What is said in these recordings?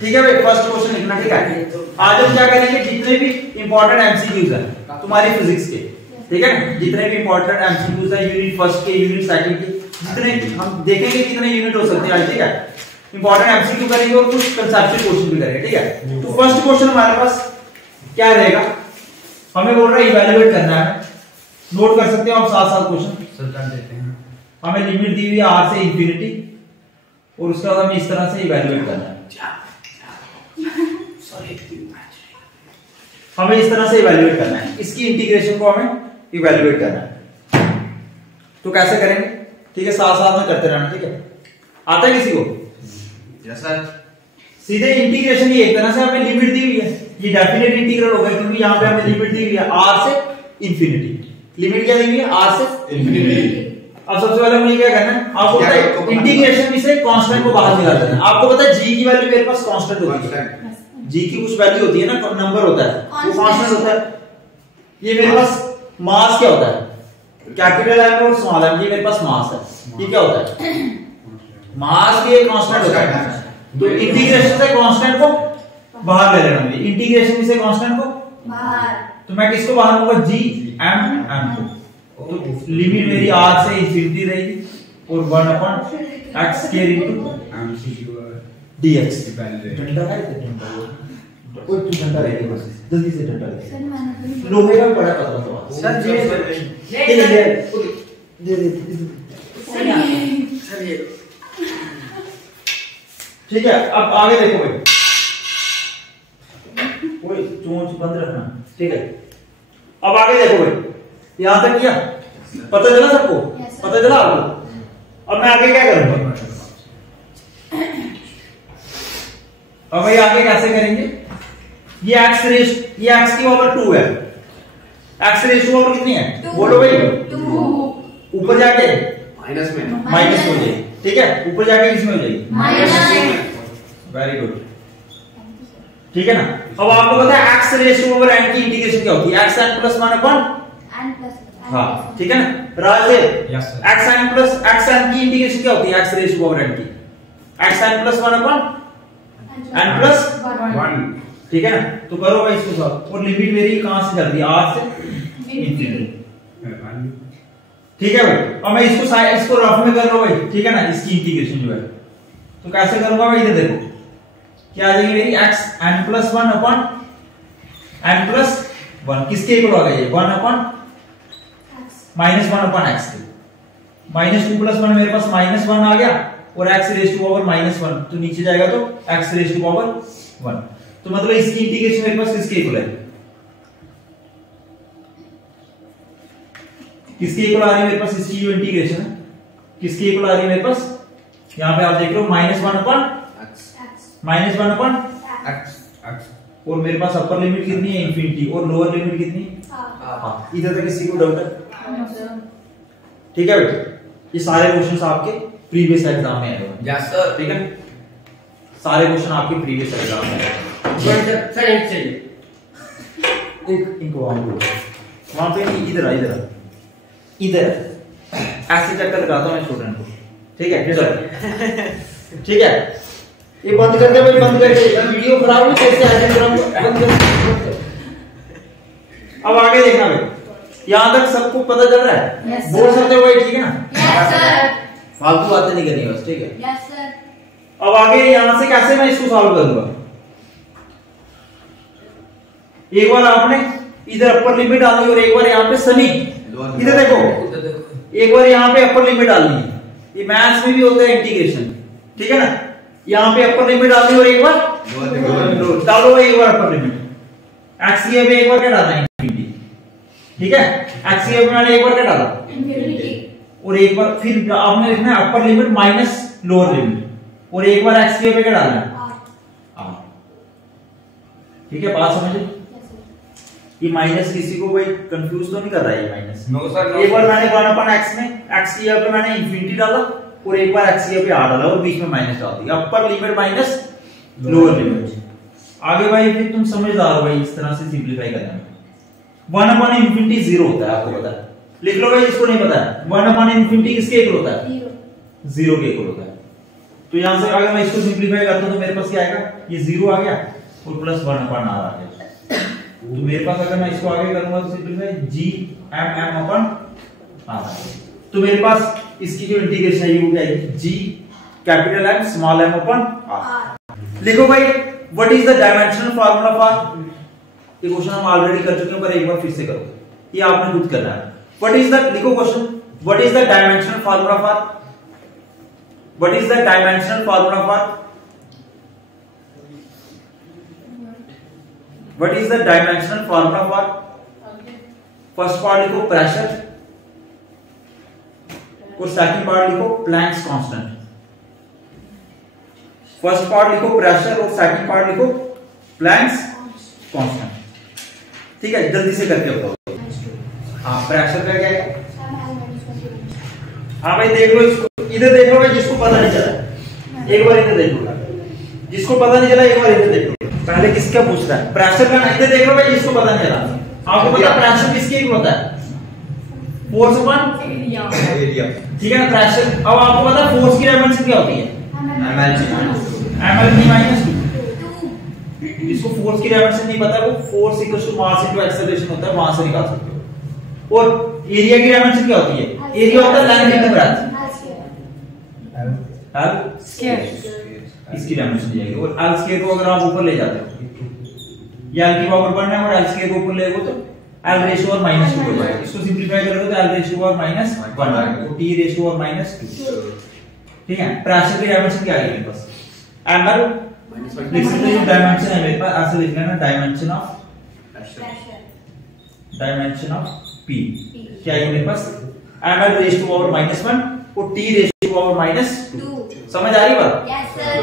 ठीक है भाई, फर्स्ट क्वेश्चन लिखना। ठीक है, आज हम क्या करेंगे, जितने भी इंपॉर्टेंट एमसीक्यूज है तुम्हारी फिजिक्स के, ठीक है, जितने भी इंपॉर्टेंट एमसीक्यूज है यूनिट फर्स्ट के, यूनिट सेकंड के, जितने हम देखेंगे कितने यूनिट हो सकते हैं आज। ठीक है, इंपॉर्टेंट एमसीक्यू करेंगे और कुछ कंसेप्चुअल क्वेश्चन भी करेंगे। ठीक है, तो फर्स्ट क्वेश्चन हमारे पास क्या रहेगा, हमें बोल रहा है इवैल्यूएट करना है। नोट कर सकते हो आप साथ साथ क्वेश्चन सर कर देते हैं। हमें लिमिट दी हुई है r से इंफिनिटी और उसके बाद हमें इस तरह से इवैल्यूएट करना है। हमें इस तरह से इवैल्यूएट करना है, इसकी इंटीग्रेशन को हमें इवैल्यूएट करना है। तो कैसे करेंगे, ठीक है, साथ साथ में करते रहना। ठीक है, आता है किसी को? Yes sir. सीधे इंटीग्रेशन ही एक तरह से हमें लिमिट दी हुई है, ये डेफिनेट इंटीग्रल होगा क्योंकि यहाँ पे हमें लिमिट दी हुई है r से इंफिनिटी। लिमिट क्या दी हुई है? r से इंफिनिटी। अब सबसे पहले मुझे क्या करना है, आपको पता है इंटीग्रेशन में से कांस्टेंट को बाहर निकाल देना है। आपको पता है g की वैल्यू मेरे पास कांस्टेंट होती है, g की कुछ वैल्यू होती है ना, नंबर होता है, वो कांस्टेंट होता है। ये मेरे पास मास क्या होता है, कैपिटल M और स्मॉल m, ये मेरे पास मास है। ये क्या होता है? मास भी एक कांस्टेंट होता है। तो इंटीग्रेशन से कांस्टेंट को बाहर ले लेना, इंटीग्रेशन से कांस्टेंट को बाहर, तो मैं किसको बाहर लूंगा? g m को। तो लिमिट मेरी r से इंफिनिटी रहेगी और 1 upon x square into dx। डंडा है, कोई तू डंडा ले बस, जल्दी से डंडा ले। लोहे का बड़ा पतला तो सर जी, दे सर ये। ठीक है, अब आगे देखो भाई, कोई चोंच बंद रखना। ठीक है, अब आगे देखो भाई, यहां तक किया, पता चला सबको? पता चला आपको? अब मैं आगे क्या करूंगा, अब भाई आगे कैसे करेंगे, ये x की पावर 2 है, x रेस टू पावर कितनी है बोलो भाई? 2। ऊपर जाके माइनस में माइनस हो जाएगी। ठीक है, ऊपर जाके किसमें हो जाएगी? माइनस में। वेरी गुड, ठीक है ना। अब आपको पता है x raise to power n की इंटीग्रेशन क्या होती है? x n plus 1 upon n plus, हाँ ठीक है ना Rajdev? Yes sir. x n की इंटीग्रेशन क्या होती है? x raise to power n की x n plus 1 upon n plus 1। ठीक है ना, तो करो भाई इसको सॉल्व। और लिमिट मेरी कहां से चल रही है? r से इंफिनिटी। ठीक है भाई, अब मैं इसको रफ में कर रहा हूं भाई, ठीक है ना, इसकी इंटीग्रेशन जो है तो कैसे करूंगा भाई? इधर देखो क्या आ जाएगी मेरी x n plus 1 upon n plus 1 किसके इक्वल आ गई? 1 अपॉन माइनस 1 अपॉन x के। माइनस 2 प्लस 1 मेरे पास माइनस 1 आ गया और x raise to power minus 1 तो नीचे जाएगा तो x रेज टू पावर 1। तो मतलब इसकी इंटीग्रेशन मेरे पास किसके इक्वल है? किसके इक्वल आ रही है मेरे पास? इसकी जो इंटीग्रेशन है किसके इक्वल आ रही है मेरे पास? यहां पे आप देख रहे हो minus 1 upon minus 1 upon x और मेरे पास अपर लिमिट कितनी है? इंफिनिटी। और लोअर लिमिट कितनी? हाँ, इधर तक किसी को डाउट है? ठीक है बेटा, ये सारे क्वेश्चंस आपके प्रीवियस एग्जाम में आए हुए। Yes sir. ठीक है, सारे क्वेश्चन आपके प्रीवियस एग्जाम में आए। सर एक चाहिए, इनको वहां पे इधर ऐसे चक्कर लगाता हूं मैं स्टूडेंट को। ठीक है चलो ठीक है, ये बंद कर दे भाई, बंद कर दे, वीडियो खराब हुई कैसे ऐसे बंद कर। अब आगे देखना भाई, यहां तक सबको पता चल रहा है? yes, बोल सकते हो भाई? ठीक है ना, यस सर। फालतू बातें नहीं करनी बस। ठीक है, यस सर। अब आगे यहां से कैसे मैं इसको सॉल्व करूंगा? एक बार आपने इधर अपर लिमिट डालनी और एक बार यहाँ पे सनी, इधर देखो, एक बार यहाँ पे अपर लिमिट डालनी है। ये मैथ्स में भी होता है इंटीग्रेशन, ठीक है ना। यहाँ पे अपर लिमिट डालनी और एक बार डालो, एक बार अपर लिमिट एक्सीएफ पे एक बार क्या डालना है? इंफिनिटी। ठीक है, एक्सीएफ पे मैंने एक बार क्या डाला? इंफिनिटी। और एक बार फिर आपने लिखना है upper limit minus lower limit और एक बार एक्सीएफ पे क्या डालना है? ठीक है, बात समझे? ये माइनस किसी को भाई कंफ्यूज तो नहीं कर रहा है? ये माइनस नो सर। एक बार मैंने 1 अपॉन x में x की जगह पे मैंने इंफिनिटी डाला और एक बार x की जगह पे r डाला और बीच में माइनस डाल दिया। Upper limit minus lower limit. आगे भाई फिर तुम समझदार हो भाई, इस तरह से सिंपलीफाई करना। 1 अपॉन इंफिनिटी 0 होता है, आपको पता है? लिख लो भाई, इसको नहीं पता है 1 अपॉन इंफिनिटी किसके इक्वल होता है? 0 के इक्वल होता है। तो यहां से अगर मैं इसको सिंपलीफाई करता हूं तो मेरे पास क्या आएगा, ये 0 आ गया और प्लस 1 अपन आ गया। तो मेरे पास अगर मैं इसको आगे करूंगा तो सिंपलीफाई g m अपन आ गया। तो मेरे पास इसकी जो इंटीग्रेशन है ये हो जाएगी g capital M small m अपन r। लिखो भाई what is the dimensional formula for, ये क्वेश्चन हम ऑलरेडी कर चुके हैं पर एक बार फिर से करो, ये आपने खुद करना है। व्हाट इज द, लिखो question, what is the dimensional formula for, what is the dimensional formula for, what is the dimensional formula for, first part लिखो प्रेशर और सेकंड पार्ट लिखो प्लैंक्स कांस्टेंट। फर्स्ट पार्ट लिखो pressure और second part लिखो Planck's constant. ठीक है, जल्दी से करके बताओ। हाँ, प्रेशर का क्या है? हाँ भाई देख लो इसको, इधर देख लो भाई, जिसको पता नहीं चला एक बार इधर देख लो, जिसको पता नहीं चला एक बार इधर देख लो। पहले किसका पूछ रहा है? प्रेशर का। इधर देख लो भाई, जिसको पता नहीं चला। आपको पता प्रेशर किसके इक्वल होता है? Force upon area. ठीक है ना, प्रेशर। अब आपको पता फोर्स की डायमेंशन क्या होती है? ml minus 2। इसको फोर्स की डायमेंशन नहीं पता, वो force equal to mass into acceleration होता है, वहां से निकाल सकते हो। और एरिया की डायमेंशन क्या होती है? एरिया होता है length into breadth, L square. इसकी डायमेंशन जाएगी। और एल स्क्वायर को अगर आप ऊपर ले जाते हो, ये एल की पावर 1 है और एल स्क्वायर को ऊपर ले गए तो एल रेशियो और माइनस 2 हो जाएगा। इसको सिंपलीफाई करोगे तो एल रेशियो और माइनस 1 आएगा, तो टी रेशियो और माइनस 2। ठीक है, प्रेशर की डायमेंशन क्या आएगी मेरे पास? एमएल लिख सकते हैं, डायमेंशन है मेरे पास, ऐसे लिखना है, डायमेंशन ऑफ पी क्या है मेरे पास? एमएल रेशियो टू पावर -1 और टी रेशियो टू पावर -2। समझ आ रही बात? Yes sir.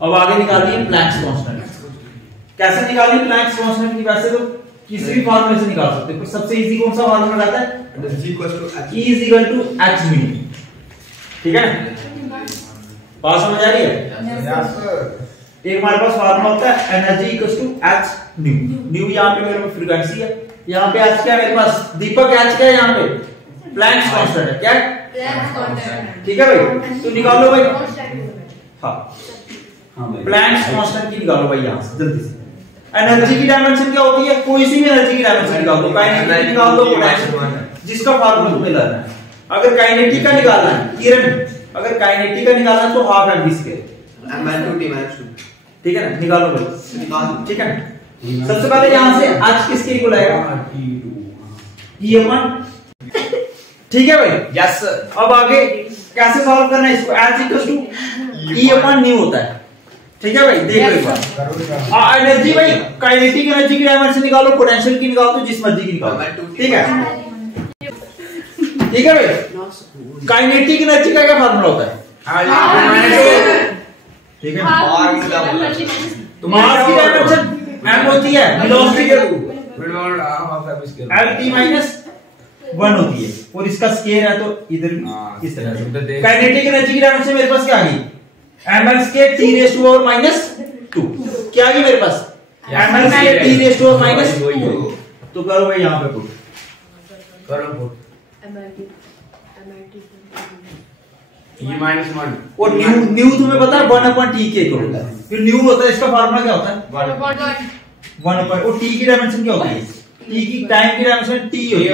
अब आगे निकालनी है प्लैंक्स कांस्टेंट। कैसे निकालनी है प्लैंक्स कांस्टेंट की? वैसे तो किसी भी फॉर्मूले से निकाल सकते हो, पर सबसे इजी कौन सा फॉर्मूला रहता है? E = h min। ठीक है, बात समझ आ रही है? एक हमारे पास फार्मूला होता है energy equals to h nu. Nu यहाँ पे मेरे पास फ्रीक्वेंसी है, यहाँ पे h क्या है मेरे पास? दीपक h क्या है यहाँ पे? प्लैंक्स कांस्टेंट है। क्या है? Planck's constant. ठीक है भाई, तो निकालो भाई। हाँ, प्लैंक्स कांस्टेंट की निकालो भाई यहाँ से जल्दी से। एनर्जी की डायमेंशन क्या होती है? कोई सी भी एनर्जी की डायमेंशन निकाल दो, काइनेटिक निकाल दो, पोटेंशियल, जिसका फार्मूला तुम्हें लाना है। अगर काइनेटिक का निकालना है किरण, अगर काइनेटिक का निकालना है तो हाफ एम स्क्वायर -2 ठीक है ना, निकालो भाई। ठीक है, सबसे पहले यहां से h किसके इक्वल आएगा? E/, ठीक है भाई। Yes sir. अब आगे कैसे सॉल्व करना है इसको? h = E/ν होता है। ठीक है भाई, देख लो एक बार। एनर्जी भाई, काइनेटिक एनर्जी की डायमेंशन निकालो, पोटेंशियल की निकालो, तो जिस मर्जी की निकालो। ठीक है, ठीक है भाई। काइनेटिक एनर्जी का क्या फार्मूला होता है? ठीक है, तो मास की डायमेंशन m होती है, वेलोसिटी L t - 1 होती है, और इसका स्केयर है तो इधर इस तरह से। काइनेटिक एनर्जी की डायमेंशन मेरे पास क्या आ गई? ml square t raise to power -2। क्या आ गई मेरे पास? ml square t raise to power -2। तो करो भाई यहाँ पे पुट करो E-1 और न्यू तुम्हें पता है 1/t के इक्वल होता है। फिर न्यू होता है, इसका फार्मूला क्या होता है? 1/, और t की डायमेंशन क्या होती है? t की टाइम की डायमेंशन t होती है।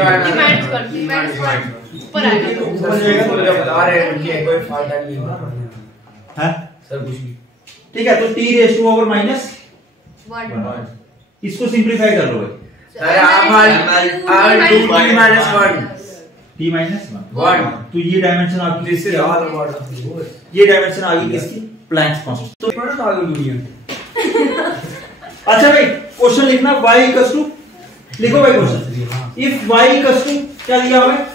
ऊपर जाएगा तो जब बता रहे हैं कि कोई फाल्ट नहीं है सर कुछ नहीं। ठीक है, तो t रेज़ टू पावर -1। इसको सिंपलीफाई कर लो भाई। सर आप 2 -1 t -1, तो ये डायमेंशन आपकी दिस इज ऑल अबाउट ये डायमेंशन आ गई किसकी? Planck's constant. तो प्रोडक्ट आ गई दुनिया। अच्छा भाई, क्वेश्चन लिखना y = लिखो भाई क्वेश्चन। इफ y = क्या दिया हुआ है?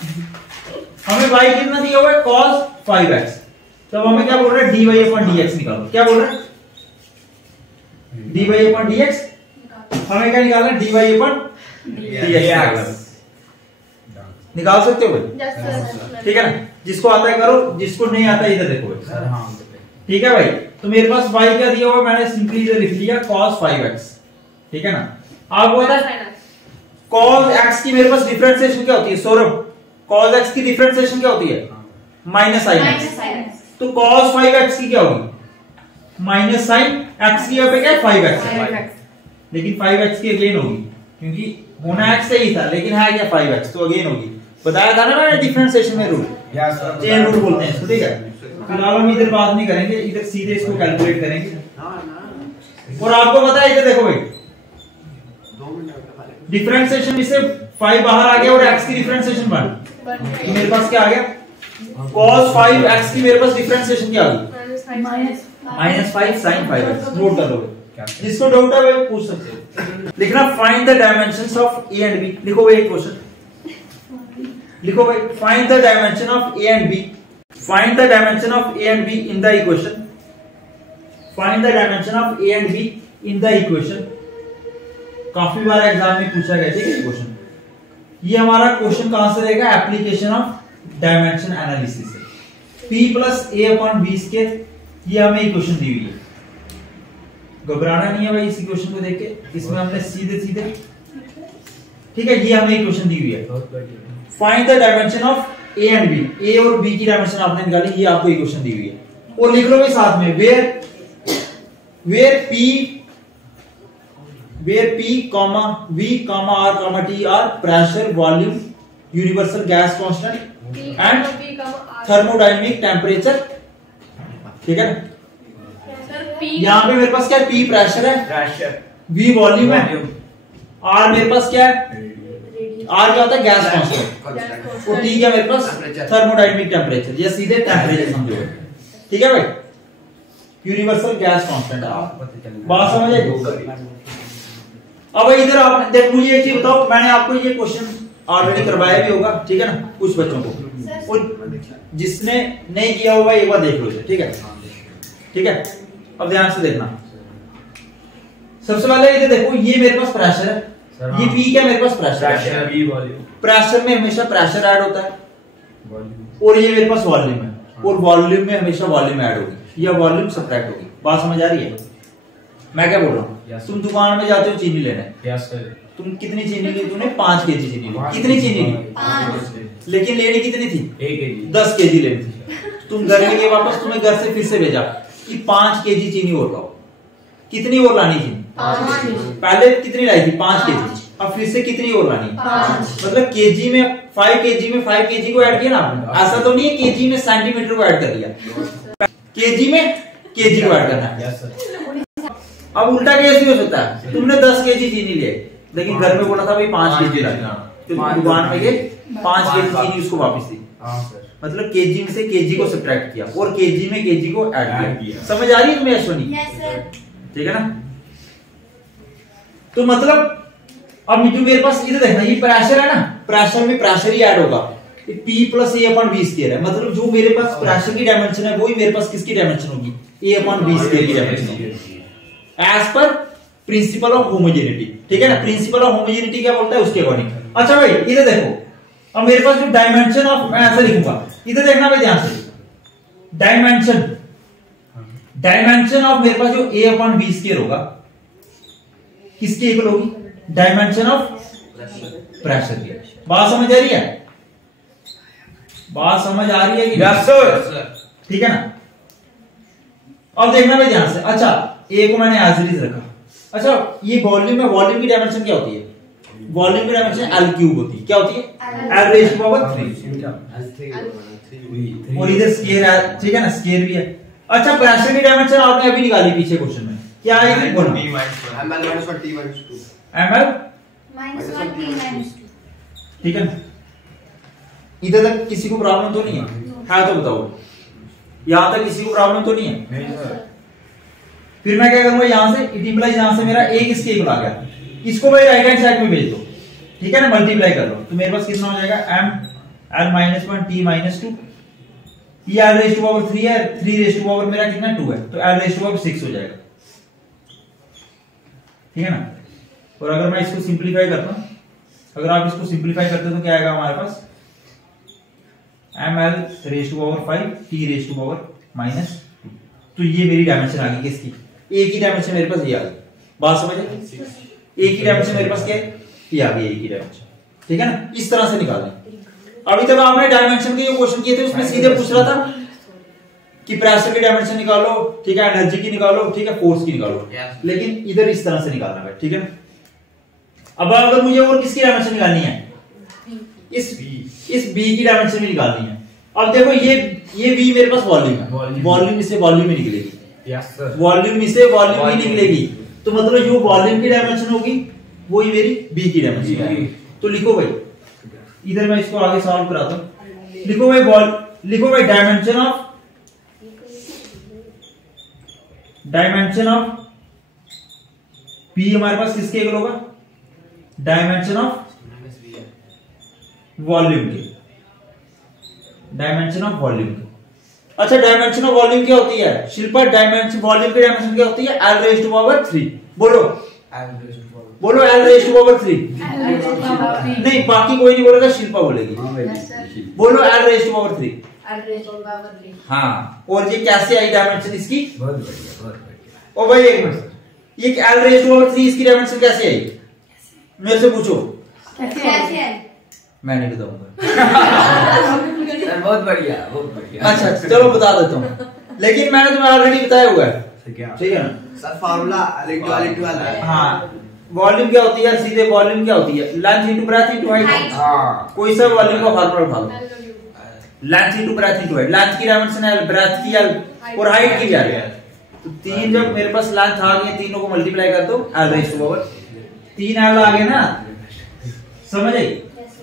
हमें y कितना दिया हुआ है? cos 5x। तब हमें क्या बोल रहा है? dy/dx निकालो। क्या बोल रहा है? dy/dx। हमें क्या निकालना है? dy/dx निकाल सकते हो भाई? ठीक है ना, जिसको आता है करो, जिसको नहीं आता है इधर देखो भाई। सर हां ठीक है भाई, तो मेरे पास y क्या दिया हुआ, मैंने सिंपली इधर लिख लिया cos 5x। ठीक है ना, आपको पता है cos x की मेरे पास डिफरेंशिएशन क्या होती है? सौरभ, cos x की डिफरेंशिएशन क्या होती है? -sin x। तो cos 5x की क्या होगी माइनस साइन x की यहाँ पे क्या 5x है, लेकिन 5x की अगेन होगी क्योंकि होना x सही था लेकिन है क्या 5x, तो अगेन होगी। बताया था ना मैंने डिफरेंशिएशन में रूल, चेन रूल बोलते हैं इसको, ठीक है। फिलहाल हम इधर बात नहीं करेंगे, इधर सीधे इसको कैलकुलेट करेंगे। और आपको पता है इधर देखो भाई डिफरेंशिएशन में से 5 बाहर आ गया और x की डिफरेंशिएशन 1, तो मेरे पास क्या आ गया cos 5x की मेरे पास डिफरेंशिएशन क्या आ गई माइनस 5 sin 5x। नोट कर लो, जिसको डाउट है वो पूछ सकते हो। लिखना find the dimensions of a and b। लिखो भाई क्वेश्चन, लिखो भाई find the dimension of a and b, find the dimension of a and b in the equation, find the dimension of a and b in the equation. काफी बार exam में पूछा गया, ठीक है क्वेश्चन। ये हमारा क्वेश्चन कहां से रहेगा, एप्लीकेशन ऑफ डायमेंशन एनालिसिस से। p plus a upon b square, ये हमें इक्वेशन दी हुई है, घबराना नहीं है भाई इस इक्वेशन को देख के, इसमें हमने सीधे सीधे, ठीक है, ये हमें इक्वेशन दी हुई है। Find the dimension of a and b, a और b की डायमेंशन आपने निकाली, ये आपको इक्वेशन दी हुई है। और लिख लो भाई साथ में where p comma v comma r comma t are pressure, volume, universal gas constant and thermodynamic temperature, ठीक है। यहाँ पे मेरे पास क्या है, p प्रेशर है, प्रेशर, v वॉल्यूम है, r मेरे पास क्या है, r क्या होता है गैस कांस्टेंट, और t क्या मेरे पास थर्मोडायनेमिक टेम्परेचर, ये सीधे टेम्परेचर समझो, ठीक है भाई। यूनिवर्सल गैस कांस्टेंट, बात समझ आई। अब इधर आप देख, मुझे एक चीज बताओ, मैंने आपको ये क्वेश्चन ऑलरेडी करवाया भी होगा, ठीक है ना, कुछ बच्चों को, और जिसने नहीं किया होगा एक बार देख लो, ठीक है, ठीक है। अब ध्यान से देखना, सबसे पहले इधर देखो, ये मेरे पास प्रेशर है, ये P क्या मेरे पास प्रेशर है, प्रेशर में हमेशा प्रेशर ऐड होता है, और ये मेरे पास वॉल्यूम है, और वॉल्यूम में हमेशा वॉल्यूम ऐड होगी या वॉल्यूम सब्ट्रैक्ट होगी। बात समझ आ रही है मैं क्या बोल रहा हूँ? तुम दुकान में जाते हो चीनी लेने, तुम कितनी चीनी ली, तुमने 5 केजी चीनी ली, कितनी चीनी ली, लेकिन लेनी कितनी थी 10 केजी लेनी थी। तुम घर में गए वापस, तुम्हें घर से फिर से भेजा कि 5 केजी चीनी और लाओ, कितनी और लानी थी, पहले कितनी लाई थी 5 केजी, अब फिर से कितनी और लानी, मतलब केजी में 5 केजी में 5 केजी को ऐड किया ना आपने, ऐसा तो नहीं है केजी में सेंटीमीटर को ऐड कर दिया, केजी में केजी को ऐड करना है। अब उल्टा केस भी हो सकता है, तुमने 10 केजी चीनी लिए लेकिन घर में बोला था भाई 5 केजी लाना, तो दुकान में गए 5 केजी चीनी उसको वापस दी, मतलब केजी में से केजी को सब्ट्रैक्ट किया और केजी में केजी को ऐड किया। समझ आ रही है तुम्हें अश्वनी? ठीक है ना। तो मतलब अब जो मेरे पास इधर देखना, ये प्रेशर है ना, प्रेशर में प्रेशर ही ऐड होगा, P plus A upon V square है, मतलब जो मेरे पास प्रेशर की डायमेंशन है वही मेरे पास किसकी डायमेंशन होगी, A अपॉन V स्क्वायर की डायमेंशन होगी, as per principle of homogeneity, ठीक है ना। प्रिंसिपल ऑफ होमोजेनिटी क्या बोलता है उसके अकॉर्डिंग। अच्छा भाई इधर देखो, अब मेरे पास जो डायमेंशन ऑफ, मैं ऐसा लिखूंगा, इधर देखना भाई ध्यान से, डायमेंशन ऑफ मेरे पास जो A अपॉन V स्क्वायर होगा किसके इक्वल होगी, डायमेंशन ऑफ प्रेशर की। बात समझ आ रही है, बात समझ आ रही है कि यस सर, ठीक है ना। अब देखना भाई ध्यान से, अच्छा A को मैंने एज इट इज रखा, अच्छा ये वॉल्यूम है, वॉल्यूम की डायमेंशन क्या होती है, वॉल्यूम की डायमेंशन L क्यूब होती है, क्या होती है L रेज़ टू पावर 3, और इधर स्क्वायर है, ठीक है ना, स्क्वायर भी है। अच्छा प्रेशर की डायमेंशन आपने अभी निकाली पीछे क्वेश्चन में, क्या है ये बोलना, ml ठीक है ना। इधर तक किसी को प्रॉब्लम तो नहीं है तो बताओ, यहां तक किसी को प्रॉब्लम तो नहीं है। फिर मैं क्या करूंगा, यहां से इट इंप्लाइज, यहां से मेरा एक इसके इक्वल आ गया, इसको भाई राइट हैंड साइड में भेज दो, ठीक है ना, मल्टीप्लाई कर लो, तो मेरे पास कितना हो जाएगा m l minus 1 t minus 2, ये l रेज़ टू पावर 3 है, 3 रेज़ टू पावर मेरा कितना 2 है, तो l रेज़ टू पावर 6 हो जाएगा, ठीक है ना। और अगर मैं इसको सिंप्लीफाई करता हूं, अगर आप इसको सिंप्लीफाई करते हो तो क्या आएगा हमारे पास, m l raise to power 5 t raise to power minus 2, तो ये मेरी डायमेंशन आ गई किसकी, एक ही डायमेंशन मेरे पास ये आ गई। बात समझ आई, एक ही डायमेंशन मेरे पास क्या है, ये आ गई एक ही डायमेंशन, ठीक है ना। इस तरह से निकालें। अभी तक आपने डायमेंशन के जो क्वेश्चन किए थे उसमें सीधे पूछ रहा था कि प्रेशर की डायमेंशन निकालो, ठीक है, एनर्जी की निकालो, ठीक है, फोर्स की निकालो, लेकिन इधर इस तरह से निकालना है, ठीक है। अब अगर मुझे और किसकी डायमेंशन निकालनी है, इस बी की डायमेंशन भी निकालनी है। अब देखो ये बी मेरे पास वॉल्यूम है, वॉल्यूम से वॉल्यूम ही निकलेगी, वॉल्यूम से वॉल्यूम ही निकलेगी, तो मतलब जो वॉल्यूम की डायमेंशन होगी वही मेरी बी की डायमेंशन है। तो लिखो भाई, इधर मैं इसको आगे सॉल्व कराता हूं। लिखो भाई डायमेंशन ऑफ बी हमारे पास किसके इक्वल होगा, डायमेंशन ऑफ वॉल्यूम के, डायमेंशन ऑफ वॉल्यूम के। अच्छा, डायमेंशन ऑफ वॉल्यूम क्या होती है शिल्पा, डायमेंशन वॉल्यूम की डायमेंशन क्या होती है, L रेज़ टू पावर 3। बोलो L रेज़ टू पावर 3। नहीं, बाकी कोई नहीं बोलेगा, शिल्पा बोलेगी। बोलो L रेज़ टू पावर 3। हाँ, और ये कैसे आई डायमेंशन इसकी, बहुत बढ़िया। ओ भाई एक मिनट, ये L रेज़ टू पावर 3 इसकी डायमेंशन कैसे आई, मेरे से पूछो। मैं नहीं बताऊंगा। बहुत बढ़िया, बहुत बढ़िया। अच्छा चलो बता देता हूँ, लेकिन मैंने तुम्हें ऑलरेडी बताया हुआ है, ठीक है ना सर, फार्मूला इक्वालिटी वाला है। हाँ, वॉल्यूम क्या होती है, सीधे वॉल्यूम क्या होती है, length into breadth into height. हाँ, कोई सा वॉल्यूम का फार्मूला उठा लो, length into breadth into height. Length की डायमेंशन है, ब्रेथ की L और हाइट की क्या है, तो तीन जब मेरे पास लेंथ आ गई, तीनों को मल्टीप्लाई कर दो, L raise to power 3 L आ गए ना, समझ आई।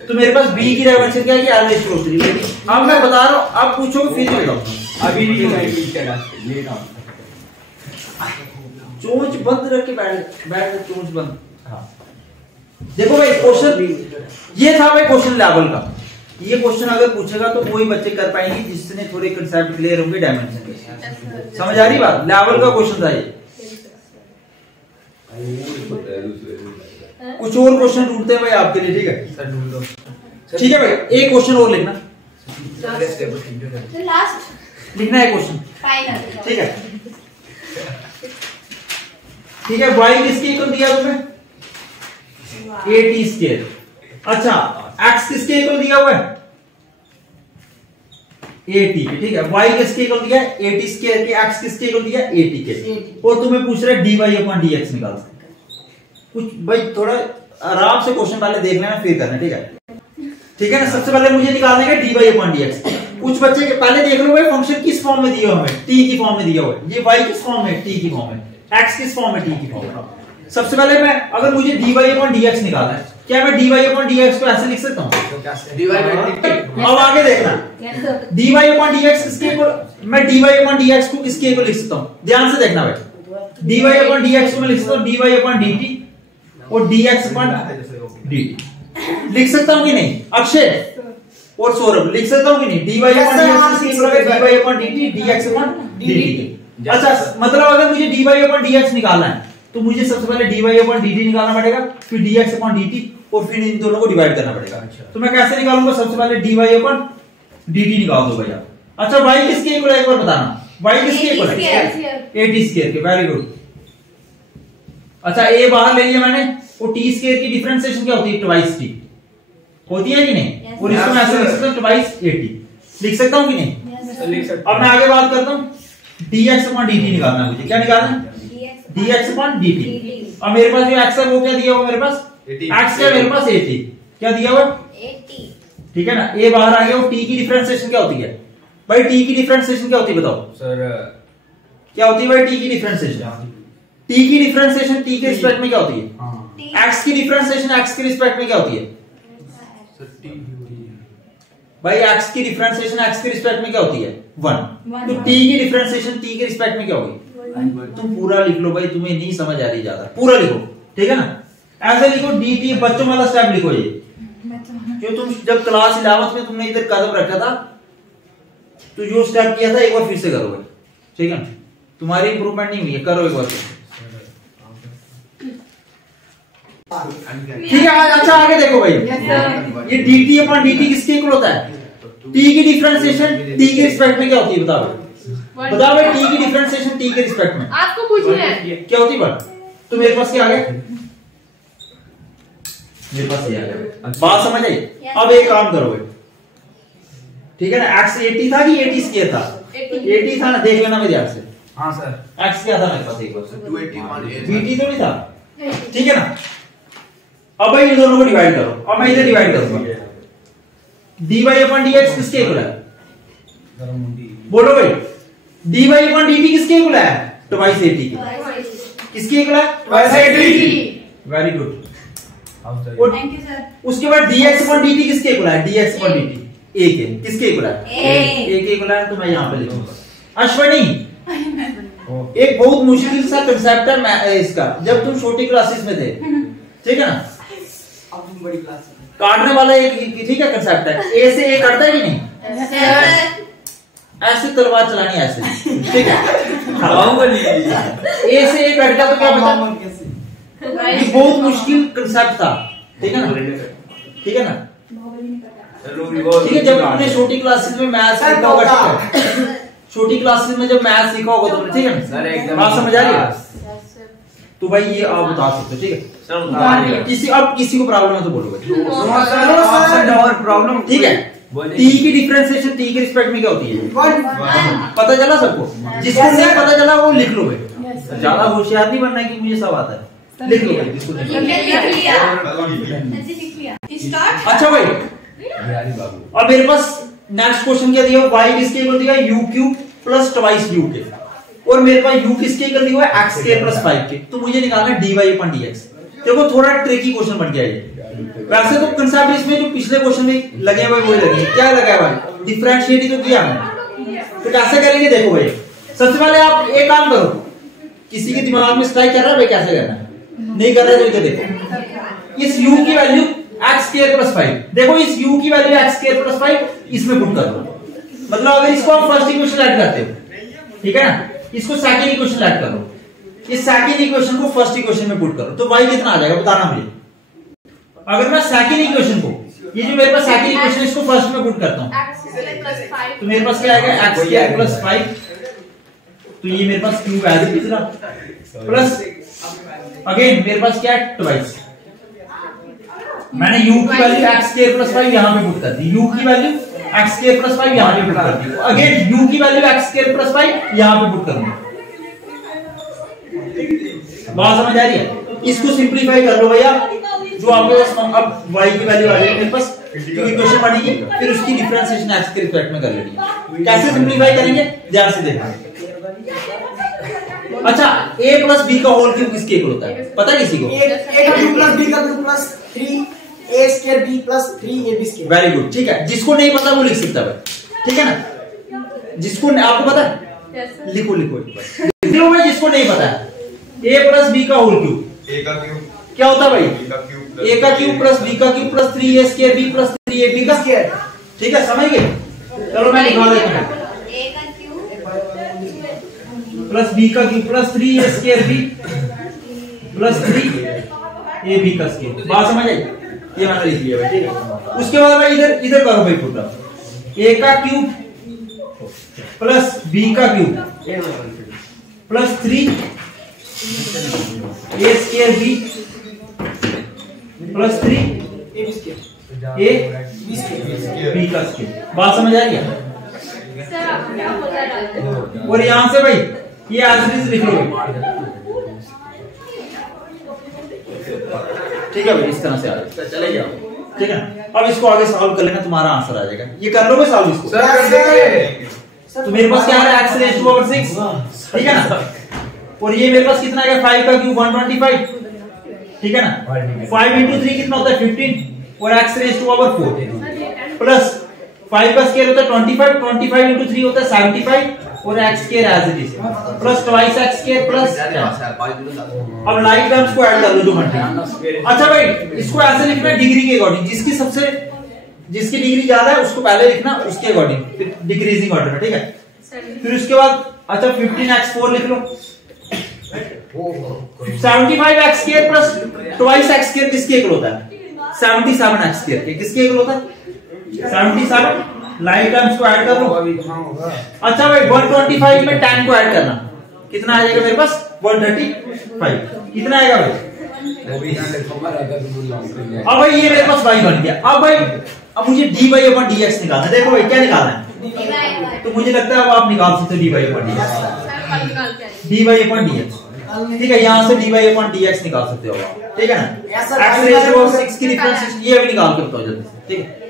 तो मेरे पास बी की डायमेंशन क्या है कि L रेज़ टू पावर 3। लेकिन अब मैं बता रहा हूँ, अब पूछोगे फिर भी बताऊँ। अभी नहीं चोंच बंद रख के बैठ चोंच बंद। हाँ, देखो भाई क्वेश्चन ये था भाई, क्वेश्चन लेवल का। ये क्वेश्चन अगर पूछेगा तो वही बच्चे कर पाएंगे जिसने थोड़े कंसेप्ट क्लियर होंगे डायमेंशन के। समझ आ रही बात, लेवल का क्वेश्चन था ये। कुछ और क्वेश्चन ढूंढते हैं भाई आपके लिए, ठीक है सर, ढूंढ दो। ठीक है भाई, एक क्वेश्चन और लिखना, लिखना है क्वेश्चन, ठीक है ठीक है। y किसके इक्वल दिया तुम्हें, AT²। अच्छा, x किसके इक्वल दिया हुआ है, AT के, ठीक है। y किसके इक्वल दिया है, AT² के। x किसके इक्वल दिया है, AT के। और तुम्हें पूछ रहा है dy/dx निकाल सकते। कुछ भाई थोड़ा आराम से क्वेश्चन पहले देख लेना फिर करना, ठीक है, ठीक है ना। सबसे पहले मुझे निकालना है dy/dx। कुछ बच्चे के पहले देख लो भाई, फंक्शन किस फॉर्म में दिया हुआ है, t की फॉर्म में दिया हुआ है। ये y किस फॉर्म में, t की फॉर्म में, x किस फॉर्म में, t की फॉर्म में। सबसे पहले मैं, अगर मुझे dy/dx निकालना है, क्या मैं dy/dx को ऐसे लिख सकता हूँ, अब आगे देखना, dy/dx किसके इक्वल, मैं dy/dx को किसके इक्वल लिख सकता हूँ, ध्यान से देखना भाई। dy/dx को मैं लिख सकता हूँ dy/dt और dx/dt। लिख सकता हूँ कि नहीं, अक्षय और सौरभ लिख सकता हूँ कि नहीं, dy/dx किसके इक्वल है, dy/dt dx/dt। अच्छा, मतलब अगर मुझे dy/dx निकालना है तो मुझे सबसे पहले dy/dt निकालना पड़ेगा, फिर dx/dt और फिर इन दोनों को डिवाइड करना पड़ेगा। तो मैं कैसे निकालूंगा, सबसे पहले dy/dt निकाल दो भाई आप। अच्छा, y किसके इक्वल है एक बार बताना, y किसके इक्वल है, AT² के। Very good. अच्छा, a बाहर ले लिया मैंने, और t² की डिफरेंशिएशन क्या होती है, ट्वाइस t होती है कि नहीं, और इसको मैं ऐसे लिख सकता हूं ट्वाइस AT, लिख सकता हूं कि नहीं। अब मैं आगे बात करता हूं, dx/dt निकालना है मुझे, क्या निकालना है, dx/dt। और मेरे पास जो x है वो क्या दिया हुआ, मेरे पास x क्या, मेरे पास AT क्या दिया हुआ, ठीक है ना। a बाहर आ गया, और t की डिफरेंशिएशन क्या होती है भाई, t की डिफरेंशिएशन क्या होती है बताओ सर, क्या होती है भाई, t की डिफरेंशिएशन, t की डिफरेंशिएशन t के रिस्पेक्ट में क्या होती है, x की डिफरेंशिएशन x के रिस्पेक्ट में क्या होती है भाई, x की डिफरेंशिएशन x के रिस्पेक्ट में क्या होती है, 1। तो t की डिफरेंशिएशन t के रिस्पेक्ट में क्या होगी, तुम पूरा लिख लो भाई, तुम्हें नहीं समझ आ रही ज्यादा, पूरा लिखो, ठीक है ना। ऐसे लिखो dt, बच्चों वाला स्टेप लिखो ये, जो तुम जब क्लास 11th में तुमने इधर कदम रखा था, तो जो स्टेप किया था एक बार फिर से करो भाई, ठीक है। तुम्हारी इंप्रूवमेंट नहीं हुई है, करो एक बार, ठीक है। अच्छा, आगे देखो भाई, ये dt/dt किसके इक्वल होता है, t की डिफरेंशिएशन t के रिस्पेक्ट में क्या होती है, बताओ बताओ भाई, t की डिफरेंशिएशन t के रिस्पेक्ट में आपको पूछना है क्या होती है। तो मेरे पास क्या आ गया, मेरे पास ये आ गया, बात समझ आई। अब एक काम करो भाई, ठीक है ना, x AT था कि AT² था, 80 था ना, देख लेना मेरे ध्यान से। हाँ सर। x क्या था मेरे पास एक बार, 281 bt तो नहीं था, ठीक है ना। अब भाई इन दोनों को डिवाइड करो, अब मैं इधर डिवाइड करूंगा। dy अपन dx किसके इक्वल है, बोलो भाई। dy अपन dt किसके इक्वल है, ट्वाइस 80 किसके इक्वल है, twice 80। Very good. Thank you sir. उसके बाद dx अपन dt किसके इक्वल है, dx अपन dt a के किसके इक्वल है, a के इक्वल है, तो मैं यहां पे लिखूंगा। अश्वनी, एक बहुत मुश्किल सा कंसेप्ट है इसका, जब तुम छोटी क्लासेस में थे, ठीक है ना, बड़ी क्लास काटने वाला एक, ठीक है, कंसेप्ट है। ए से ए कटता है कि नहीं, ऐसे तलवार चलानी ऐसे, ठीक है। ए से ए कट गया तो क्या बचा, ये बहुत मुश्किल कंसेप्ट था, ठीक है ना, ठीक है ना, ठीक है। जब तुमने छोटी क्लासेस में मैथ्स सीखा होगा, छोटी क्लासेस में जब मैथ्स सीखा होगा तुमने, ठीक है सर एकदम बात समझ आ रही है, तो भाई ये आप बता सकते हो, ठीक है। अब किसी को प्रॉब्लम है तो बोलो भाई, और प्रॉब्लम ठीक है। टी की डिफरेंशिएशन टी के रिस्पेक्ट में क्या होती है, पता चला सबको, जिसको नहीं पता चला वो लिख लो भाई, ज्यादा होशियार नहीं बनना है कि मुझे सब आता है, लिख लो भाई जिसको स्टार्ट। अच्छा भाई, अब मेरे पास नेक्स्ट क्वेश्चन क्या दिया, y किसके इक्वल दिया, u cube plus twice u के, और मेरे पास u किसके इक्वल दिया है, x के प्लस 5 के, तो मुझे निकालना है dy अपन dx। देखो थोड़ा ट्रिकी क्वेश्चन बन गया ये, वैसे तो कंसेप्ट इसमें जो पिछले क्वेश्चन में लगे हुए वही लगे, क्या लगा है भाई, डिफरेंशिएट ही तो किया हमने, तो कैसे करेंगे, देखो भाई सबसे पहले आप एक काम करो, किसी के दिमाग में स्ट्राइक कर रहा है भाई कैसे करना है, नहीं कर रहा है तो देखो, इस u की वैल्यू x स्क्वायर प्लस 5, देखो इस u की वैल्यू x स्क्वायर प्लस 5 इसमें पुट कर दो, मतलब अगर इसको आप फर्स्ट इक्वेशन ऐड करते हो, ठीक है ना, इसको सेकंड इक्वेशन ऐड करो, इस सेकंड इक्वेशन को फर्स्ट इक्वेशन में पुट करो, तो y कितना आ जाएगा बताना मुझे। अगर मैं सेकंड इक्वेशन को, ये जो मेरे पास सेकंड इक्वेशन इसको फर्स्ट में पुट करता हूं, तो मेरे पास क्या आएगा, x स्क्वायर प्लस 5, तो ये मेरे पास क्यूब एज इट इज रहा, प्लस अगेन मेरे पास क्या है, ट्वाइस, मैंने u की वैल्यू x स्क्वायर प्लस 5 यहां पे पुट कर दी, u की वैल्यू x स्क्वायर प्लस 5 यहां पे पुट कर दी, अगेन u की वैल्यू x स्क्वायर प्लस 5 यहां पे पुट करूंगा। बात समझ आ रही है, इसको सिंपलीफाई कर लो भैया, जो आपके पास अब y की वैल्यू आ जाएगी मेरे पास, इक्वेशन बनेगी, फिर उसकी डिफरेंशिएशन x के रिस्पेक्ट में कर लेनी। कैसे सिंपलीफाई करेंगे ध्यान से देखना। अच्छा, a प्लस b का होल क्यूब किसके इक्वल होता है, पता है किसी को, a का क्यूब प्लस b का cube plus 3a square b plus 3ab square. Very good, ठीक है, जिसको नहीं पता वो लिख सकता है, ठीक है ना, जिसको आपको पता है लिखो लिखो लिखो भाई, जिसको नहीं पता है, a प्लस b का होल क्यूब, ए का क्यूब क्या होता है भाई, बी का क्यूब a का क्यूब प्लस b का cube plus 3a square b plus 3ab का स्क्वायर, ठीक है, समझ गए। चलो मैं लिखवा देता हूं, प्लस b का cube plus 3a square b plus 3ab का स्क्वायर, बात समझ आई, ये मैंने लिख लिया भाई, ठीक है। उसके बाद भाई इधर इधर करो भाई पुट, a का क्यूब प्लस b का cube plus 3a square b plus 3ab का स्क्वायर, बात समझ आ रही है। और यहां से भाई ये एज लिख लो, ठीक है भाई, इस तरह से आ जाए, चले जाओ, ठीक है। अब इसको आगे सॉल्व कर लेना, तुम्हारा आंसर आ जाएगा, ये कर लो भाई सॉल्व इसको, तो मेरे पास क्या है, x रेज़ टू पावर 6, ठीक है ना, और ये मेरे पास कितना आएगा, 5 का क्यूब 125, ठीक है ना, 5 into 3 कितना होता है 15, और x raise to power 4 plus 5 का स्क्वायर होता है 25, 25 into 3 होता है 75, और x square as it is plus twice x square plus, अब लाइक टर्म्स को ऐड कर लो जो बनती है। अच्छा भाई, इसको ऐसे लिखना डिग्री के अकॉर्डिंग, जिसकी डिग्री ज्यादा है उसको पहले लिखना, उसके अकॉर्डिंग फिर डिक्रीजिंग ऑर्डर में, ठीक है। फिर उसके बाद अच्छा 15x4 लिख लो, 75x square plus twice x square किसके इक्वल होता है, 77x स्क्वायर के किसके इक्वल होता है, 77, लाइक टर्म्स को ऐड कर लो। अच्छा भाई 125 में 10 को ऐड करना, कितना आ जाएगा मेरे पास 135, कितना आएगा भाई, अब भाई ये मेरे पास y बन गया। अब भाई अब मुझे dy अपन dx निकालना है, देखो भाई क्या निकालना है, तो मुझे लगता है अब आप निकाल सकते हो dy upon dx, dy upon dx, ठीक है। यहाँ से dy upon dx निकाल सकते हो आप, ठीक है ना। x रेज़ टू 6 की डिफरेंस ये भी निकाल के बताओ जल्दी से, ठीक है।